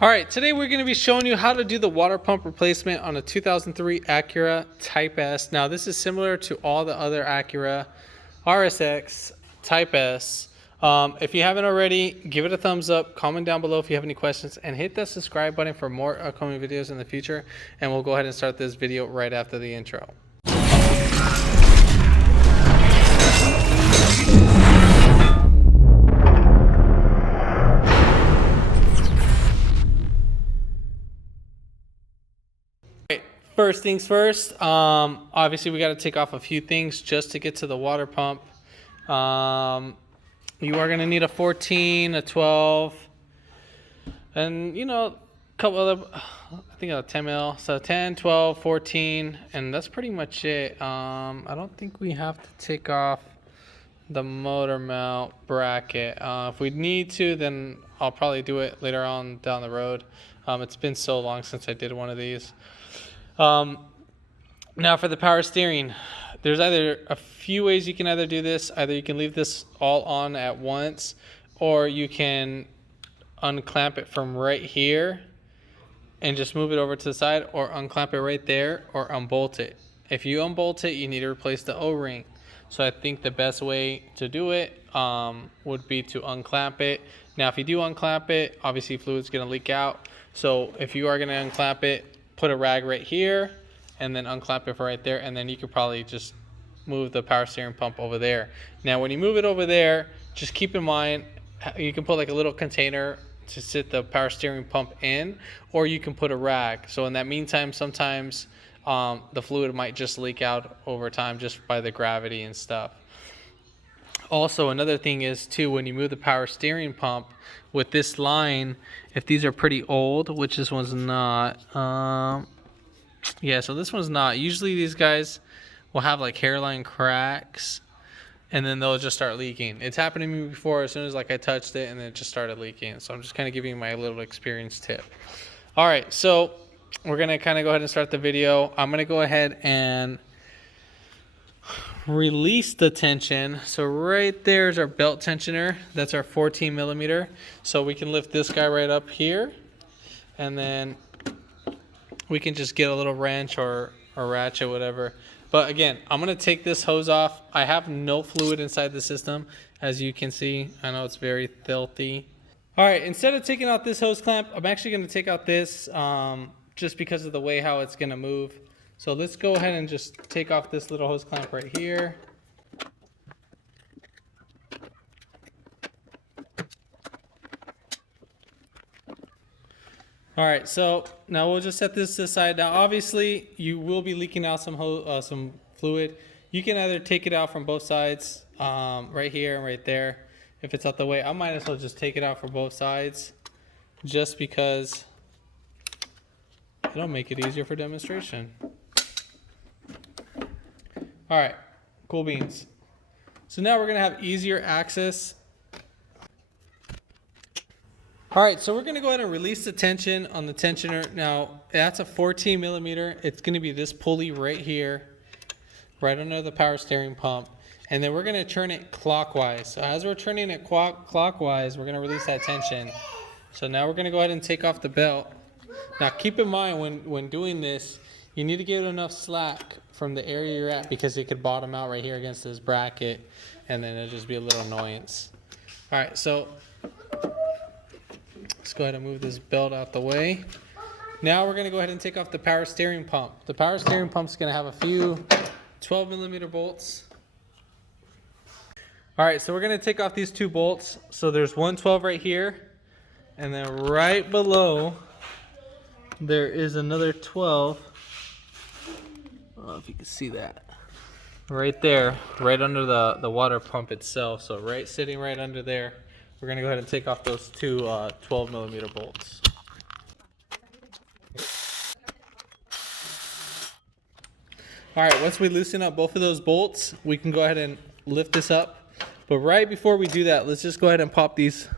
All right, today we're going to be showing you how to do the water pump replacement on a 2003 Acura Type S. Now this is similar to all the other Acura RSX Type S. If you haven't already, give it a thumbs up, comment down below if you have any questions, and hit that subscribe button for more upcoming videos in the future. And we'll go ahead and start this video right after the intro. First things first, obviously we got to take off a few things just to get to the water pump. You are going to need a 14, a 12, and a couple other, I think a 10 mil. So 10, 12, 14, and that's pretty much it. I don't think we have to take off the motor mount bracket. If we need to, then I'll probably do it later on down the road. It's been so long since I did one of these. Now for the power steering, there's either a few ways you can either do this. Either you can leave this all on at once, or you can unclamp it from right here and just move it over to the side, or unclamp it right there, or unbolt it. If you unbolt it, you need to replace the O-ring. So I think the best way to do it would be to unclamp it. Now if you do unclamp it, obviously fluid's going to leak out. So if you are going to unclamp it, put a rag right here and then unclamp it for right there, and then you could probably just move the power steering pump over there. Now when you move it over there, just keep in mind you can put like a little container to sit the power steering pump in, or you can put a rag. So in that meantime, sometimes the fluid might just leak out over time just by the gravity and stuff. Also, another thing is too, when you move the power steering pump with this line, if these are pretty old, which this one's not, yeah, so this one's not. Usually these guys will have like hairline cracks, and then they'll just start leaking. It's happened to me before. As soon as like I touched it, and then it just started leaking. So I'm just kind of giving you my little experience tip. All right, so we're gonna kind of go ahead and start the video. I'm gonna go ahead and release the tension. So right there is our belt tensioner. That's our 14 millimeter. So we can lift this guy right up here, and then we can just get a little wrench or a ratchet, whatever. But again, I'm gonna take this hose off. I have no fluid inside the system, as you can see. I know it's very filthy. All right, instead of taking out this hose clamp, I'm actually gonna take out this just because of the way how it's gonna move. So let's go ahead and just take off this little hose clamp right here. All right, so now we'll just set this aside. Now, obviously, you will be leaking out some fluid. You can either take it out from both sides, right here and right there. If it's out the way, I might as well just take it out for both sides, just because it'll make it easier for demonstration. All right, cool beans. So now we're gonna have easier access. All right, so we're gonna go ahead and release the tension on the tensioner. Now that's a 14 millimeter. It's gonna be this pulley right here, right under the power steering pump. And then we're gonna turn it clockwise. So as we're turning it clockwise, we're gonna release that tension. So now we're gonna go ahead and take off the belt. Now keep in mind when doing this, you need to give it enough slack from the area you're at, because it could bottom out right here against this bracket, and then it'll just be a little annoyance. All right, so let's go ahead and move this belt out the way. Now we're gonna go ahead and take off the power steering pump. The power steering pump's gonna have a few 12 millimeter bolts. All right, so we're gonna take off these two bolts. So there's one 12 right here, and then right below there is another 12. I don't know if you can see that. Right there, right under the water pump itself. So sitting right under there, we're gonna go ahead and take off those two 12 millimeter bolts. All right, once we loosen up both of those bolts, we can go ahead and lift this up. But right before we do that, let's just go ahead and pop these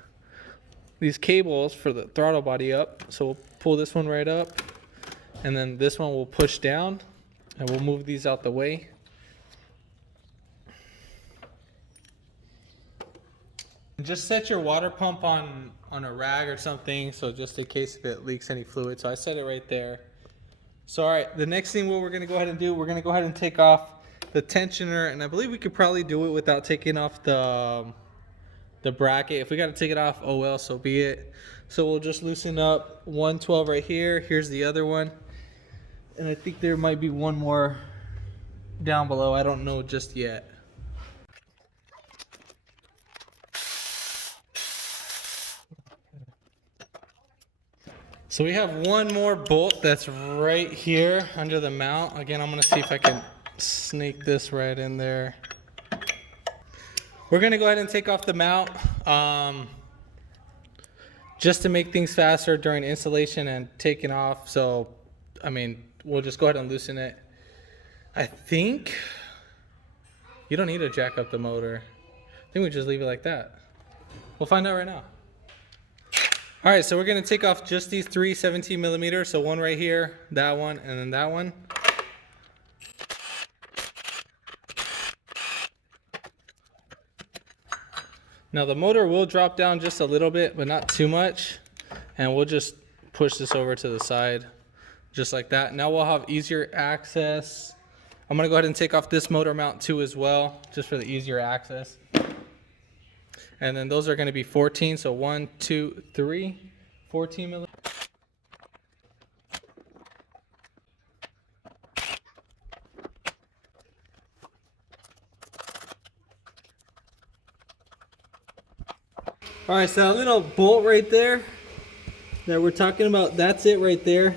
cables for the throttle body up. So we'll pull this one right up, and then this one will push down, and we'll move these out the way. just set your water pump on a rag or something, so just in case if it leaks any fluid. So I set it right there. So all right, the next thing what we're gonna go ahead and do, we're gonna go ahead and take off the tensioner, and I believe we could probably do it without taking off the bracket. If we got to take it off, oh well, so be it. So we'll just loosen up 112 right here. Here's the other one, and I think there might be one more down below. I don't know just yet. So we have one more bolt that's right here under the mount. Again, I'm gonna see if I can sneak this right in there. We're gonna go ahead and take off the mount just to make things faster during installation and taking off. So, I mean, we'll just go ahead and loosen it. I think you don't need to jack up the motor. I think we just leave it like that. We'll find out right now. All right, so we're gonna take off just these 3 17 millimeters. So one right here, that one, and then that one. Now the motor will drop down just a little bit, but not too much. And we'll just push this over to the side, just like that. Now we'll have easier access. I'm gonna go ahead and take off this motor mount too as well, just for the easier access. And then those are gonna be 14, so 1, 2, 3, 14 millimeters. All right, so that little bolt right there that we're talking about, that's it right there.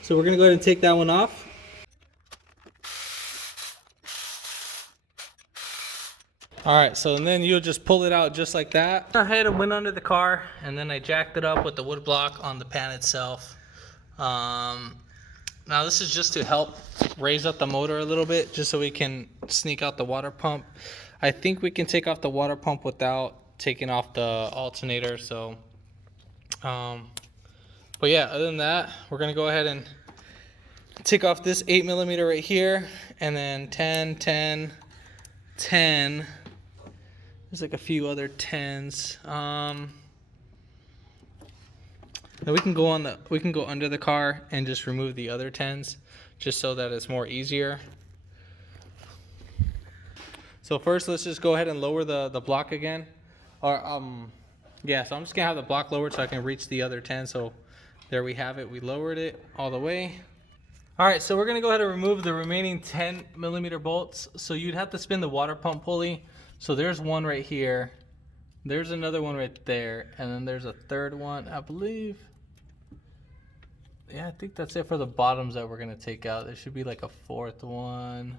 So we're gonna go ahead and take that one off. All right, so then you'll just pull it out just like that. I had it went under the car, and then I jacked it up with the wood block on the pan itself. Now this is just to help raise up the motor a little bit, just so we can sneak out the water pump. I think we can take off the water pump without taking off the alternator. So but yeah, other than that, we're gonna go ahead and take off this 8 millimeter right here, and then 10, 10, 10. There's like a few other 10s. Now we can go under the car and just remove the other 10s, just so that it's more easier. So first, let's just go ahead and lower the block again. Or yeah, so I'm just gonna have the block lowered so I can reach the other 10. So there we have it. We lowered it all the way. All right, so we're gonna go ahead and remove the remaining 10 millimeter bolts. So you'd have to spin the water pump pulley. So there's one right here. There's another one right there, and then there's a third one, I believe. Yeah, I think that's it for the bottoms that we're gonna take out. There should be like a fourth one.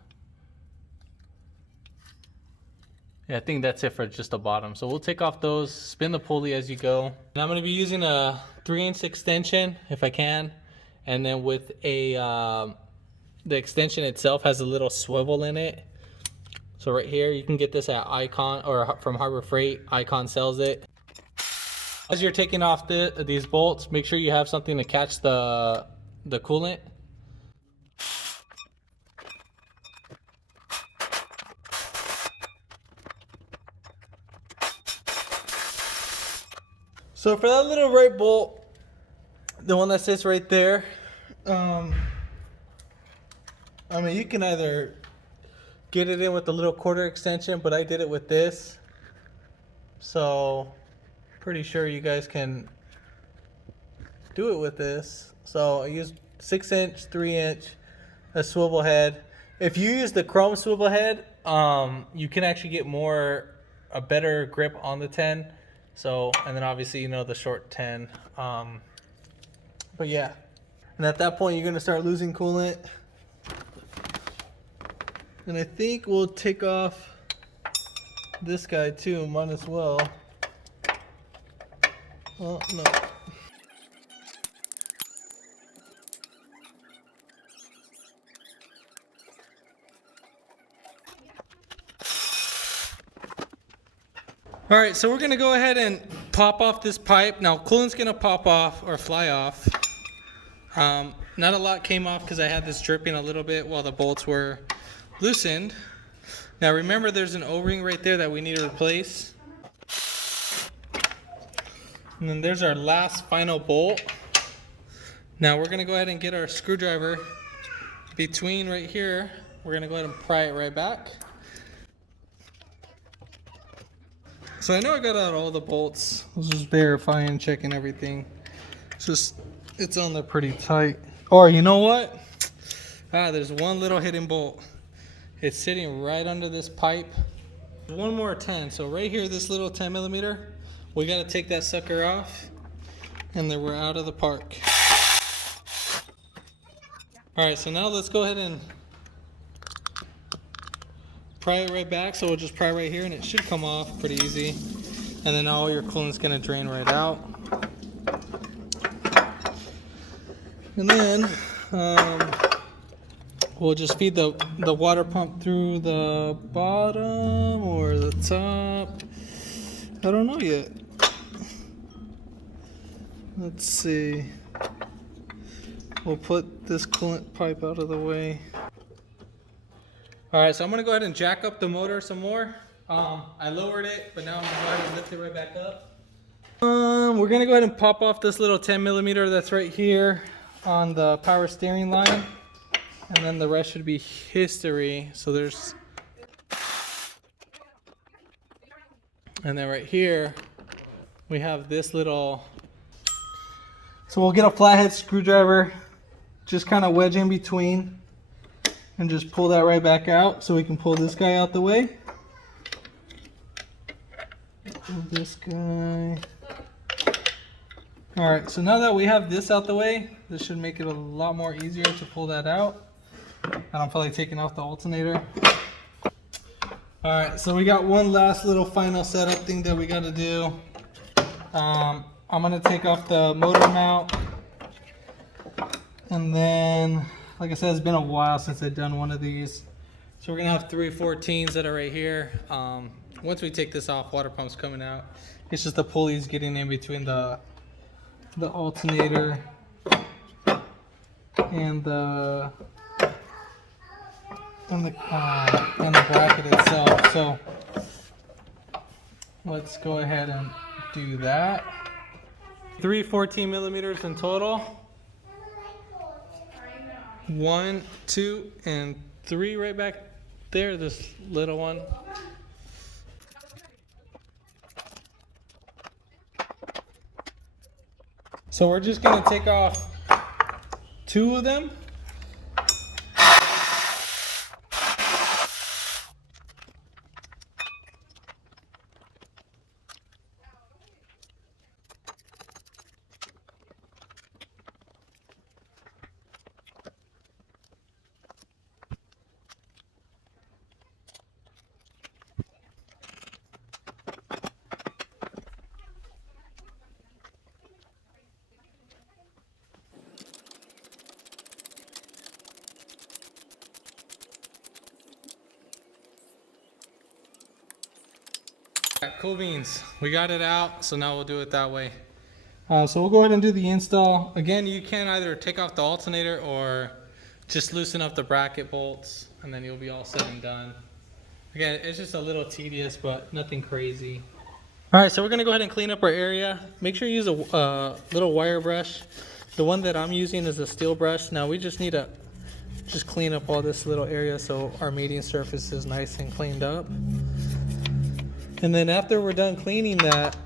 Yeah, I think that's it for just the bottom. So we'll take off those, spin the pulley as you go. And I'm gonna be using a 3-inch extension if I can. And then with a, the extension itself has a little swivel in it. So right here, you can get this at Icon or from Harbor Freight. Icon sells it. As you're taking off these bolts, make sure you have something to catch the coolant. So for that little right bolt, the one that sits right there, I mean, you can either get it in with the little quarter extension, but I did it with this. So pretty sure you guys can do it with this. So I used 6-inch, 3-inch, a swivel head. If you use the chrome swivel head, you can actually get a better grip on the 10. So, and then obviously, you know, the short 10. But yeah, and at that point, you're gonna start losing coolant. And I think we'll take off this guy too, might as well. Oh, no. All right, so we're gonna go ahead and pop off this pipe. Now, coolant's gonna pop off or fly off. Not a lot came off because I had this dripping a little bit while the bolts were loosened. Now remember, there's an O-ring right there that we need to replace. And then there's our last final bolt. Now we're gonna go ahead and get our screwdriver between right here. We're gonna go ahead and pry it right back. So I know I got out all the bolts. I was just verifying, checking everything. It's on there pretty tight. Or you know what? There's one little hidden bolt. It's sitting right under this pipe. One more 10. So right here, this little 10 millimeter, we gotta take that sucker off, and then we're out of the park. All right, so now let's go ahead and pry it right back. So we'll just pry right here, and it should come off pretty easy. And then all your coolant is gonna drain right out. And then we'll just feed the water pump through the bottom or the top. I don't know yet. Let's see. We'll put this coolant pipe out of the way. All right, so I'm gonna go ahead and jack up the motor some more. I lowered it, but now I'm gonna go ahead and lift it right back up. We're gonna go ahead and pop off this little 10 millimeter that's right here on the power steering line. And then the rest should be history. So there's, and then right here, we have this little, so we'll get a flathead screwdriver, just kind of wedge in between and just pull that right back out so we can pull this guy out the way. Pull this guy. All right, so now that we have this out the way, this should make it a lot more easier to pull that out. And I'm probably taking off the alternator. All right, so we got one last little final setup thing that we got to do. I'm gonna take off the motor mount, and then, like I said, it's been a while since I've done one of these. So we're gonna have 314s that are right here. Once we take this off, water pump's coming out. It's just the pulleys getting in between the alternator and the bracket itself. So let's go ahead and do that. 3 14 millimeters in total. 1, 2, and 3 right back there, this little one. So we're just gonna take off 2 of them. Cool beans, we got it out, so now we'll do it that way. So we'll go ahead and do the install. Again, you can either take off the alternator or just loosen up the bracket bolts, and then you'll be all said and done. Again, it's just a little tedious, but nothing crazy. All right, so we're gonna go ahead and clean up our area. Make sure you use a little wire brush. The one that I'm using is a steel brush. Now we just need to just clean up all this little area so our mating surface is nice and cleaned up. And then after we're done cleaning that,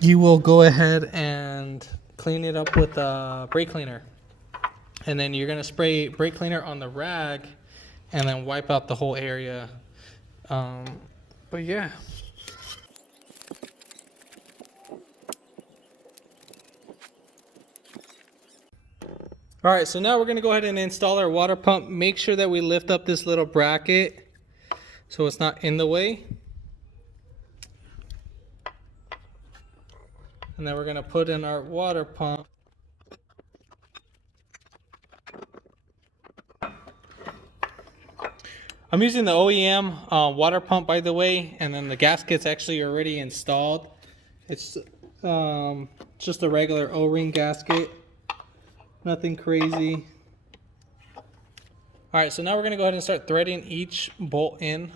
you will go ahead and clean it up with a brake cleaner. And then you're gonna spray brake cleaner on the rag and then wipe out the whole area. But yeah. All right, so now we're gonna go ahead and install our water pump. Make sure that we lift up this little bracket so it's not in the way. And then we're gonna put in our water pump. I'm using the OEM water pump, by the way, and then the gasket's actually already installed. It's just a regular O-ring gasket, nothing crazy. All right, so now we're gonna go ahead and start threading each bolt in.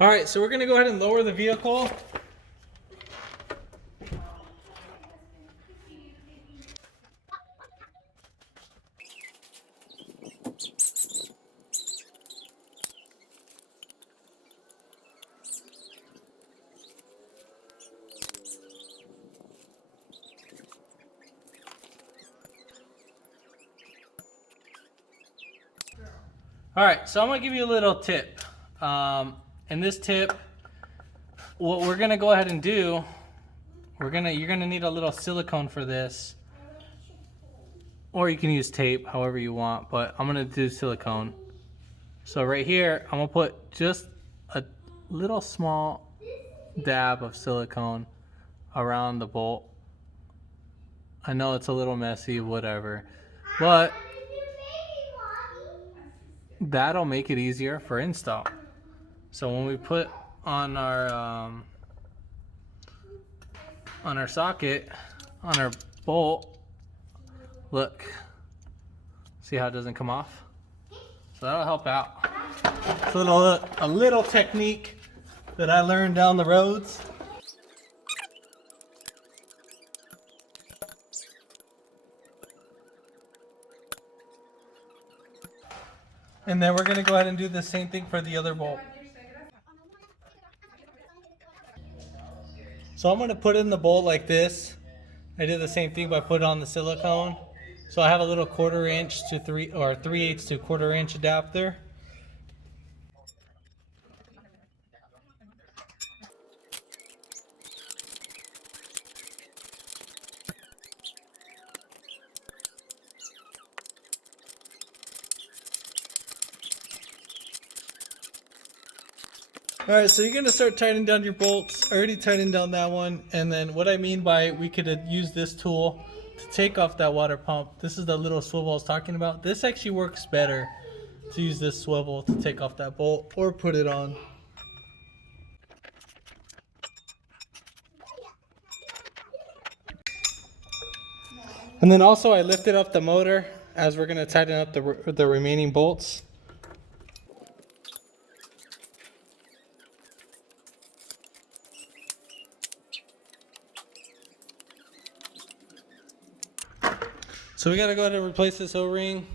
All right, so we're gonna go ahead and lower the vehicle. All right, so I'm gonna give you a little tip. And this tip, what we're gonna go ahead and do, you're gonna need a little silicone for this, or you can use tape, however you want. But I'm gonna do silicone. So right here, I'm gonna put just a little small dab of silicone around the bolt. I know it's a little messy, whatever, but that'll make it easier for install. So when we put on our socket, on our bolt, look, see how it doesn't come off? So that'll help out. It's a little technique that I learned down the roads. And then we're gonna go ahead and do the same thing for the other bolt. So I'm gonna put in the bolt like this. I did the same thing by putting on the silicone. So I have a little 1/4 inch to 3/8 to 1/4 inch adapter. All right, so you're gonna start tightening down your bolts. I already tightened down that one. And then what I mean by we could use this tool to take off that water pump. This is the little swivel I was talking about. This actually works better to use this swivel to take off that bolt or put it on. And then also I lifted up the motor as we're gonna tighten up the remaining bolts. So we gotta go ahead and replace this O-ring.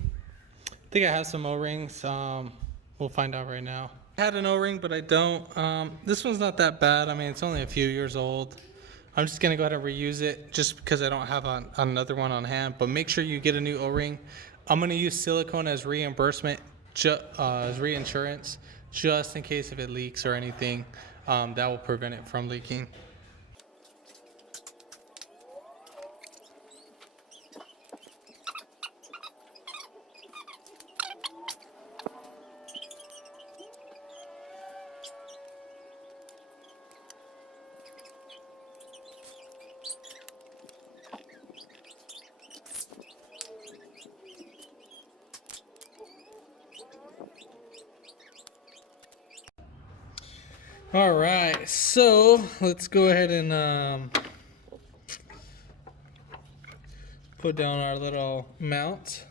I think I have some O-rings. We'll find out right now. I had an O-ring, but I don't. This one's not that bad. I mean, it's only a few years old. I'm just gonna go ahead and reuse it just because I don't have another one on hand. But make sure you get a new O-ring. I'm gonna use silicone as reimbursement, as reinsurance, just in case if it leaks or anything. That will prevent it from leaking. All right, so let's go ahead and put down our little mount.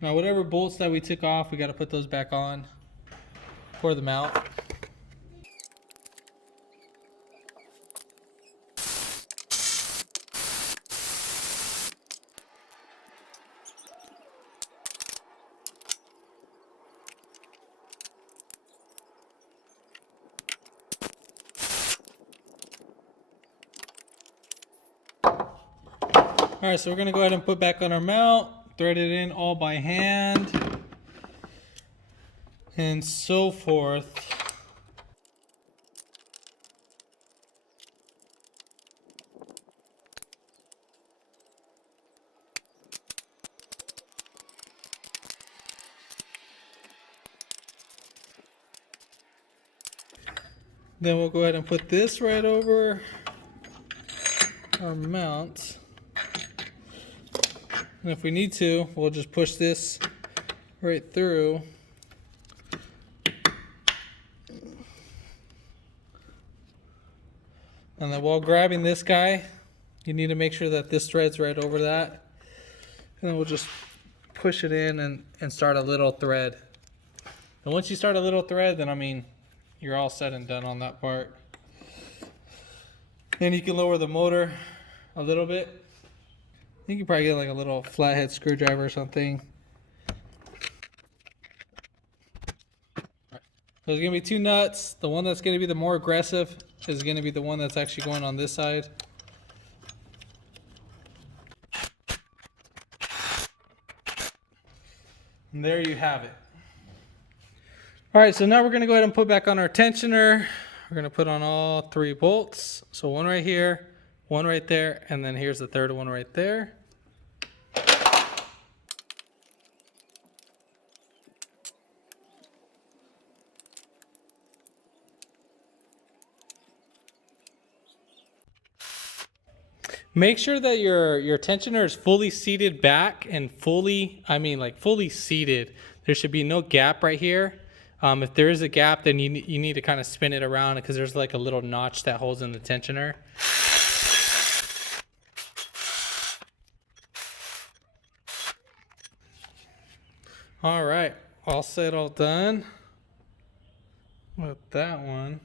Now, whatever bolts that we took off, we got to put those back on for the mount. All right, so we're gonna go ahead and put back on our mount, thread it in all by hand, and so forth. Then we'll go ahead and put this right over our mount. And if we need to, we'll just push this right through. And then while grabbing this guy, you need to make sure that this thread's right over that. And then we'll just push it in and start a little thread. And once you start a little thread, then I mean, you're all said and done on that part. Then you can lower the motor a little bit. You can probably get like a little flathead screwdriver or something. There's gonna be two nuts. The one that's gonna be the more aggressive is gonna be the one that's actually going on this side. And there you have it. All right, so now we're gonna go ahead and put back on our tensioner. We're gonna put on all 3 bolts. So one right here, one right there, and then here's the third one right there. Make sure that your tensioner is fully seated back and fully seated. There should be no gap right here. If there is a gap, then you need to kind of spin it around because there's like a little notch that holds in the tensioner. All right, all set, all done with that one.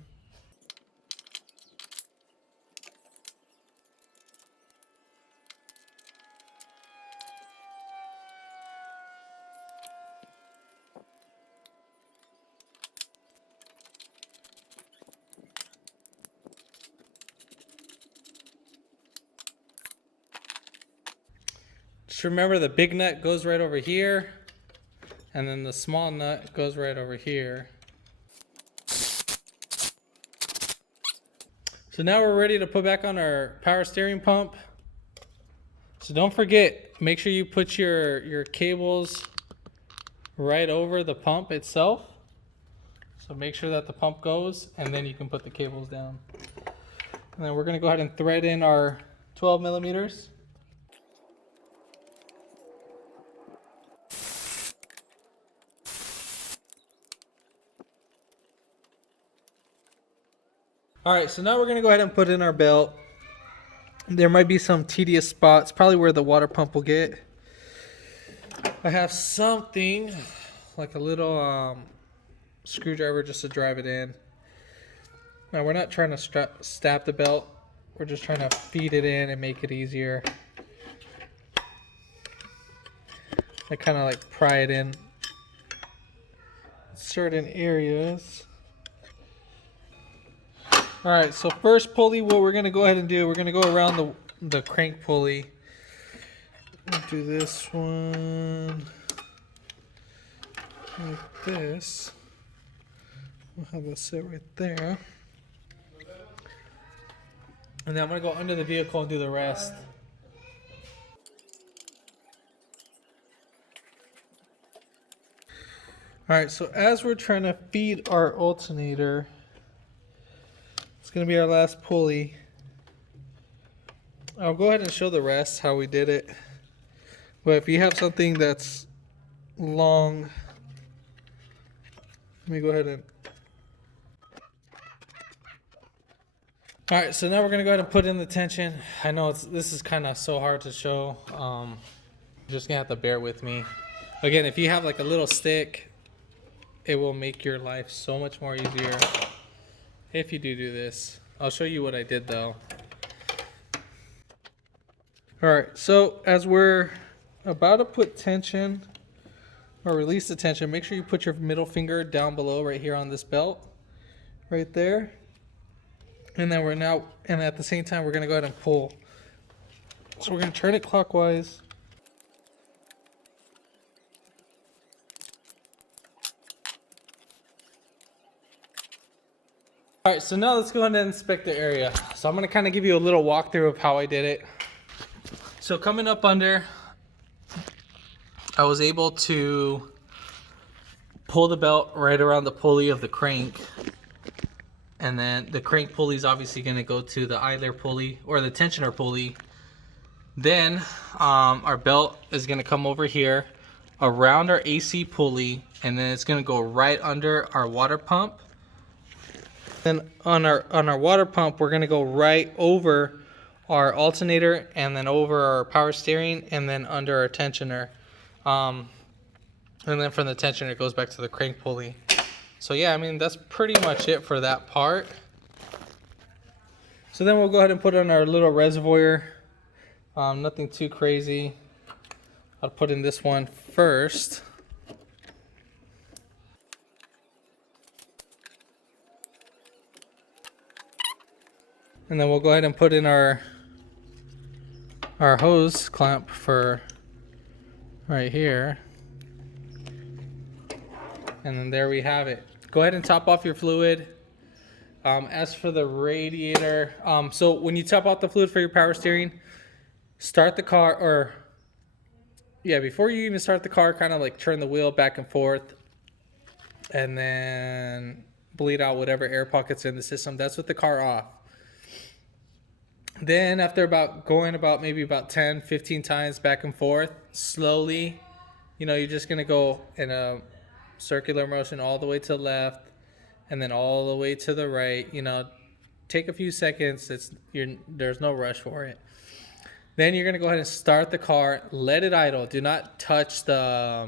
Just remember the big nut goes right over here, and then the small nut goes right over here. So now we're ready to put back on our power steering pump. So don't forget, make sure you put your cables right over the pump itself. So make sure that the pump goes, and then you can put the cables down. And then we're gonna go ahead and thread in our 12 millimeters. All right, so now we're gonna go ahead and put in our belt. There might be some tedious spots, probably where the water pump will get. I have something like a little screwdriver just to drive it in. Now we're not trying to stab the belt. We're just trying to feed it in and make it easier. I kind of like pry it in certain areas. All right, so first pulley, what we're gonna go ahead and do, we're gonna go around the crank pulley. We'll do this one like this. We'll have this sit right there. And then I'm gonna go under the vehicle and do the rest. All right, so as we're trying to feed our alternator, it's gonna be our last pulley. I'll go ahead and show the rest, how we did it. But if you have something that's long, let me go ahead and... All right, so now we're gonna go ahead and put in the tension. I know this is kind of so hard to show. You're just gonna have to bear with me. Again, if you have like a little stick, it will make your life so much more easier if you do this. I'll show you what I did though. All right, so as we're about to put tension or release the tension, make sure you put your middle finger down below right here on this belt, right there. And then and at the same time, we're gonna go ahead and pull. So we're gonna turn it clockwise. All right, so now let's go ahead and inspect the area. So I'm gonna kind of give you a little walkthrough of how I did it. So coming up under, I was able to pull the belt right around the pulley of the crank. And then the crank pulley is obviously gonna go to the idler pulley or the tensioner pulley. Then our belt is gonna come over here around our AC pulley, and then it's gonna go right under our water pump. Then on our water pump, we're gonna go right over our alternator, and then over our power steering, and then under our tensioner. And then from the tensioner, it goes back to the crank pulley. So yeah, I mean, that's pretty much it for that part. So then we'll go ahead and put on our little reservoir. Nothing too crazy. I'll put in this one first. And then we'll go ahead and put in our hose clamp for right here. And then there we have it. Go ahead and top off your fluid. As for the radiator, so when you top off the fluid for your power steering, start the car, or yeah, before you even start the car, kind of like turn the wheel back and forth and then bleed out whatever air pockets in the system. That's with the car off. Then after maybe about 10, 15 times back and forth, slowly, you're just going to go in a circular motion all the way to the left and then all the way to the right. Take a few seconds. There's no rush for it. Then you're going to go ahead and start the car, let it idle. Do not touch the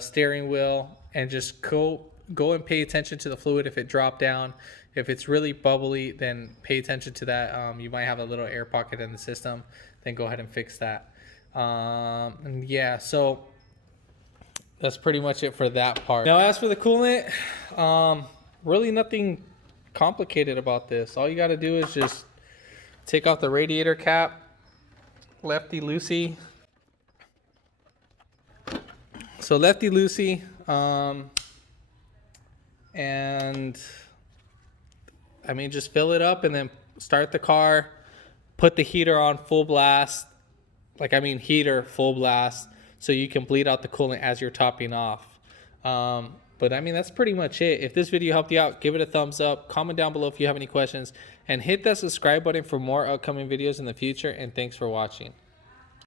steering wheel, and just go and pay attention to the fluid if it dropped down. If it's really bubbly, then pay attention to that. You might have a little air pocket in the system. Then go ahead and fix that. And yeah, so that's pretty much it for that part. Now, as for the coolant, really nothing complicated about this. All you got to do is just take off the radiator cap, lefty-loosey. So lefty-loosey, and I mean, just fill it up and then start the car, put the heater on full blast, heater full blast, so you can bleed out the coolant as you're topping off. But I mean, that's pretty much it. If this video helped you out, give it a thumbs up, comment down below if you have any questions, and hit that subscribe button for more upcoming videos in the future, and thanks for watching.